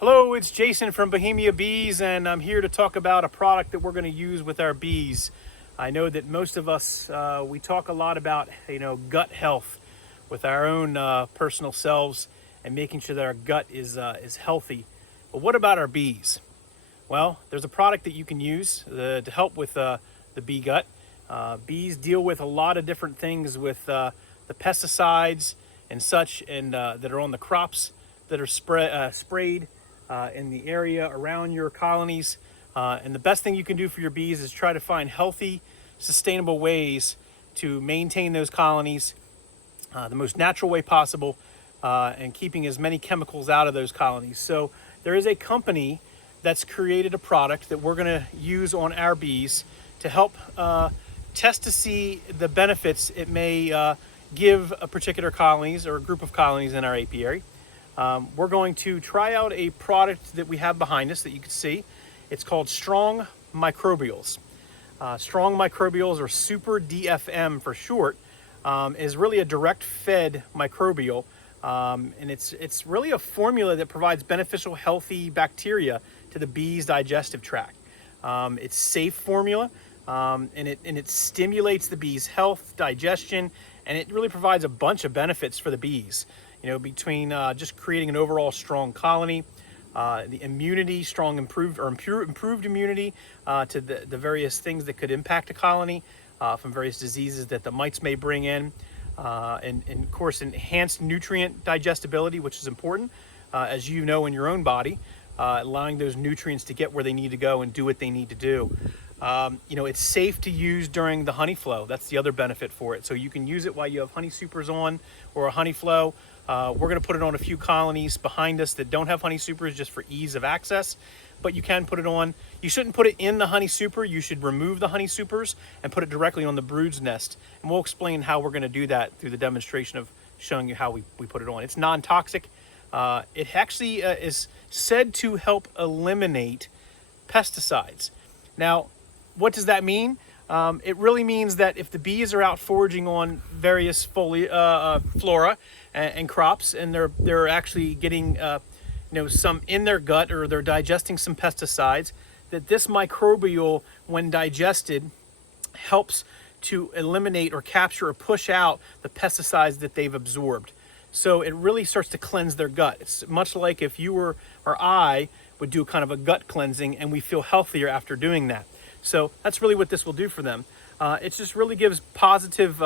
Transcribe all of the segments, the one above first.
Hello, it's Jason from Bohemia Bees, and I'm here to talk about a product that we're going to use with our bees. I know that most of us, we talk a lot about, gut health with our own personal selves and making sure that our gut is healthy. But what about our bees? Well, there's a product that you can use to help with the bee gut. Bees deal with a lot of different things with the pesticides and such, and that are on the crops that are sprayed in the area around your colonies. And the best thing you can do for your bees is try to find healthy, sustainable ways to maintain those colonies the most natural way possible, and keeping as many chemicals out of those colonies. So there is a company that's created a product that we're going to use on our bees to help test to see the benefits it may give a particular colonies or a group of colonies in our apiary. We're going to try out a product that we have behind us that you can see. It's called Strong Microbials. Strong Microbials, or SuperDFM for short, is really a direct fed microbial. And it's really a formula that provides beneficial, healthy bacteria to the bee's digestive tract. It's safe formula, and it stimulates the bee's health, digestion, and it really provides a bunch of benefits for the bees. Between just creating an overall strong colony, the immunity, improved immunity to the various things that could impact a colony from various diseases that the mites may bring in, and of course enhanced nutrient digestibility, which is important, as you know, in your own body, allowing those nutrients to get where they need to go and do what they need to do. It's safe to use during the honey flow. That's the other benefit for it. So you can use it while you have honey supers on or a honey flow. We're going to put it on a few colonies behind us that don't have honey supers, just for ease of access. But you can put it on. You shouldn't put it in the honey super. You should remove the honey supers and put it directly on the brood's nest. And we'll explain how we're going to do that through the demonstration of showing you how we put it on. It's non-toxic. It actually is said to help eliminate pesticides. Now, what does that mean? It really means that if the bees are out foraging on various flora and crops, and they're actually getting some in their gut, or they're digesting some pesticides, that this microbial, when digested, helps to eliminate or capture or push out the pesticides that they've absorbed. So it really starts to cleanse their gut. It's much like if you or I would do kind of a gut cleansing, and we feel healthier after doing that. So that's really what this will do for them. It just really gives positive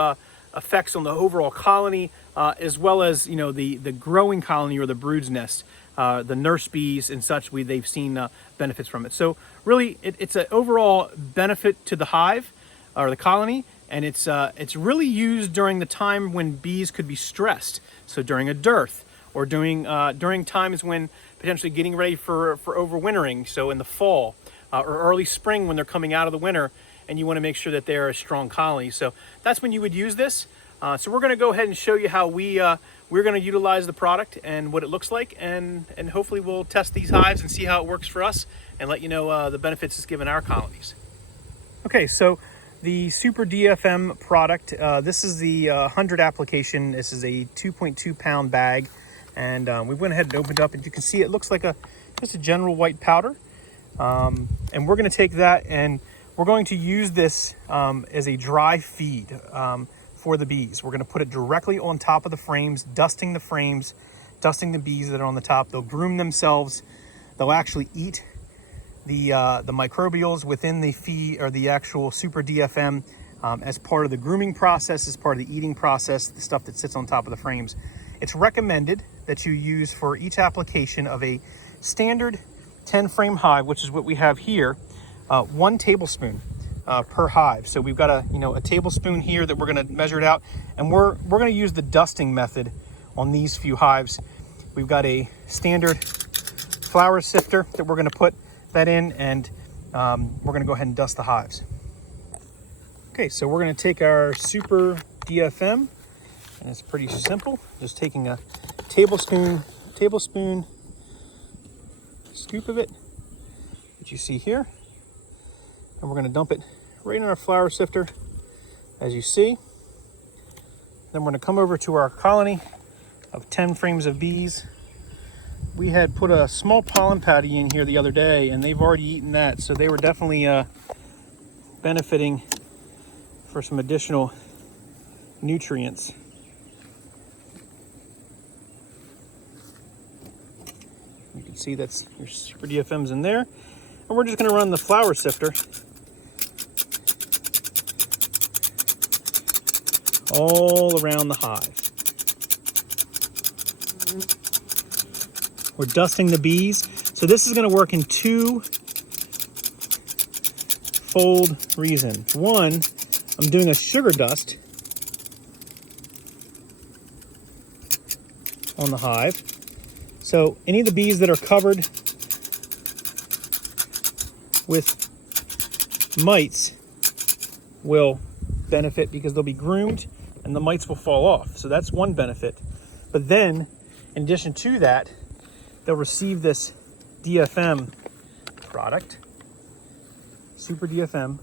effects on the overall colony, as well as the growing colony or the brood's nest, the nurse bees and such. They've seen benefits from it. So really, it's an overall benefit to the hive or the colony, and it's really used during the time when bees could be stressed. So during a dearth, or during times when potentially getting ready for overwintering. So in the fall. Or early spring, when they're coming out of the winter, and you want to make sure that they're a strong colony. So that's when you would use this. So we're going to go ahead and show you how we're going to utilize the product and what it looks like, and hopefully we'll test these hives and see how it works for us, and let you know the benefits it's given our colonies. Okay, so the Super DFM product, this is the 100 application. This is a 2.2 pound bag, and we went ahead and opened up, and you can see it looks like just a general white powder. And we're going to take that, and we're going to use this as a dry feed for the bees. We're going to put it directly on top of the frames, dusting the bees that are on the top. They'll groom themselves. They'll actually eat the microbials within the feed, or the actual Super DFM, as part of the grooming process, as part of the eating process, the stuff that sits on top of the frames. It's recommended that you use for each application of a standard 10 frame hive, which is what we have here, 1 tablespoon per hive. So we've got a tablespoon here that we're going to measure it out, and we're going to use the dusting method on these few hives. We've got a standard flour sifter that we're going to put that in, and we're going to go ahead and dust the hives. Okay, so we're going to take our Super DFM, and it's pretty simple. Just taking a tablespoon scoop of it, that you see here, and we're going to dump it right in our flour sifter, as you see. Then we're going to come over to our colony of 10 frames of bees, we had put a small pollen patty in here the other day, and they've already eaten that, so they were definitely benefiting for some additional nutrients. You can see that's your SuperDFM's in there. And we're just going to run the flower sifter all around the hive. We're dusting the bees. So this is going to work in two-fold reason. One, I'm doing a sugar dust on the hive. So any of the bees that are covered with mites will benefit because they'll be groomed and the mites will fall off. So that's one benefit. But then, in addition to that, they'll receive this DFM product, SuperDFM,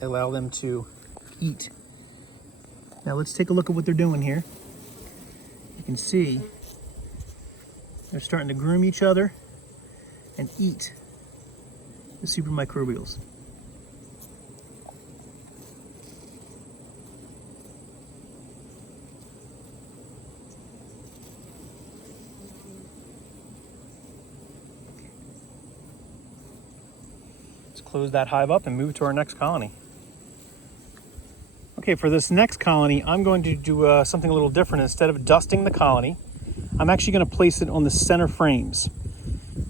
allow them to eat. Now let's take a look at what they're doing here. You can see they're starting to groom each other and eat the super microbials. Let's close that hive up and move to our next colony. Okay, for this next colony, I'm going to do something a little different. Instead of dusting the colony, I'm actually going to place it on the center frames.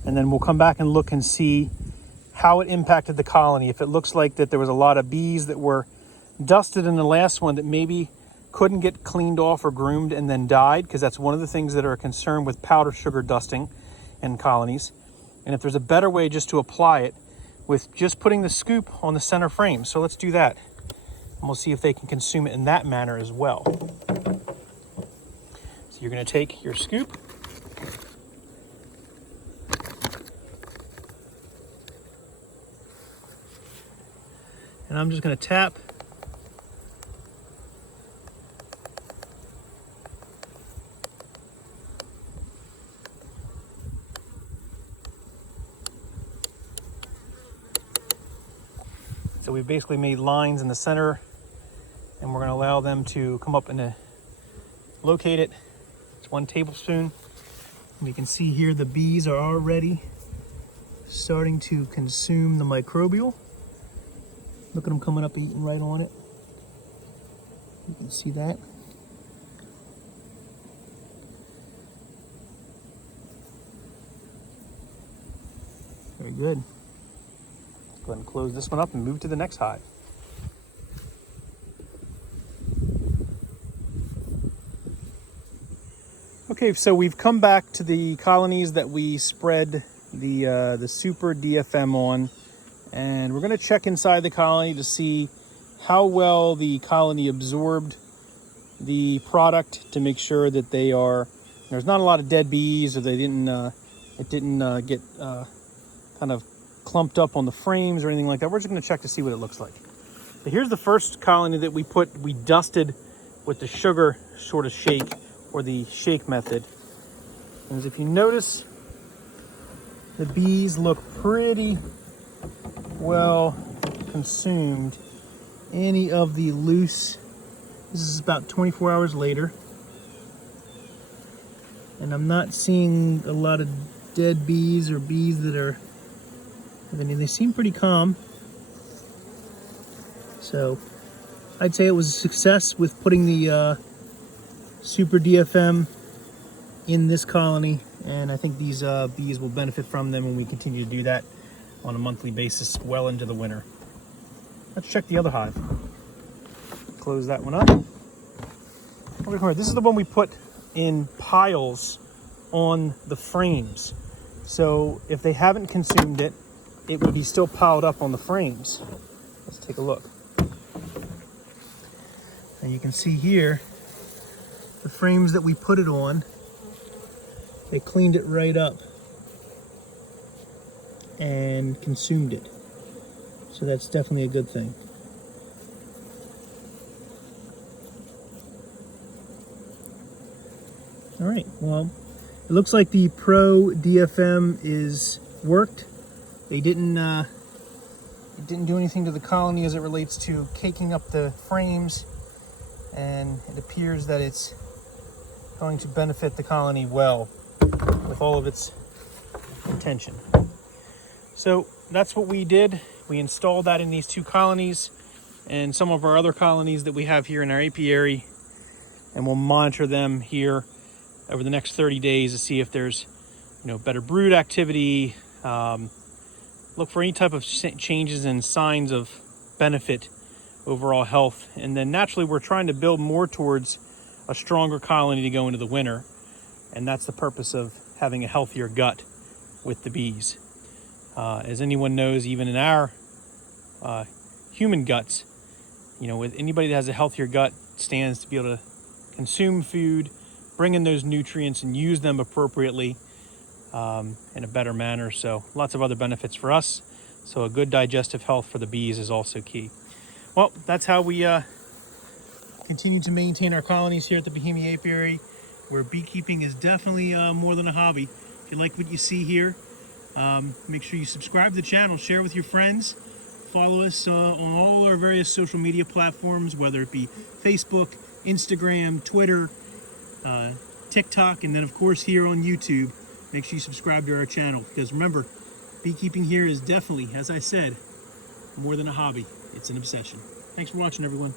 And then we'll come back and look and see how it impacted the colony. If it looks like that there was a lot of bees that were dusted in the last one that maybe couldn't get cleaned off or groomed and then died, because that's one of the things that are a concern with powder sugar dusting in colonies. And if there's a better way just to apply it with just putting the scoop on the center frame. So let's do that. And we'll see if they can consume it in that manner as well. So you're going to take your scoop, and I'm just going to tap so we've basically made lines in the center, and we're going to allow them to come up and locate it. It's 1 tablespoon. We can see here the bees are already starting to consume the microbial. Look at them coming up, eating right on it. You can see that. Very good. Let's go ahead and close this one up and move to the next hive. Okay, so we've come back to the colonies that we spread the SuperDFM on, and we're going to check inside the colony to see how well the colony absorbed the product to make sure that there's not a lot of dead bees, or it didn't get kind of clumped up on the frames or anything like that. We're just going to check to see what it looks like. So here's the first colony that we dusted with the sugar sort of shake, or the shake method. And as if you notice, the bees look pretty well consumed. Any of the loose, this is about 24 hours later, and I'm not seeing a lot of dead bees or bees that are, they seem pretty calm. So I'd say it was a success with putting the SuperDFM in this colony, and I think these bees will benefit from them when we continue to do that on a monthly basis well into the winter. Let's check the other hive. Close that one up. Over here, this is the one we put in piles on the frames. So if they haven't consumed it, it would be still piled up on the frames. Let's take a look. And you can see here, the frames that we put it on, they cleaned it right up and consumed it. So that's definitely a good thing. All right, well, it looks like the Pro DFM is worked. They didn't it didn't do anything to the colony as it relates to caking up the frames, and it appears that it's going to benefit the colony well with all of its intention. So that's what we did. We installed that in these 2 colonies and some of our other colonies that we have here in our apiary, and we'll monitor them here over the next 30 days to see if there's, better brood activity, look for any type of changes and signs of benefit, overall health. And then naturally we're trying to build more towards a stronger colony to go into the winter, and that's the purpose of having a healthier gut with the bees. As anyone knows, even in our human guts, with anybody that has a healthier gut stands to be able to consume food, bring in those nutrients and use them appropriately in a better manner. So lots of other benefits for us. So a good digestive health for the bees is also key. Well, that's how we continue to maintain our colonies here at the Bohemia Apiary, where beekeeping is definitely more than a hobby. If you like what you see here, make sure you subscribe to the channel, share with your friends, follow us on all our various social media platforms, whether it be Facebook, Instagram, Twitter, TikTok, and then of course here on YouTube. Make sure you subscribe to our channel, because remember, beekeeping here is definitely, as I said, more than a hobby. It's an obsession. Thanks for watching, everyone.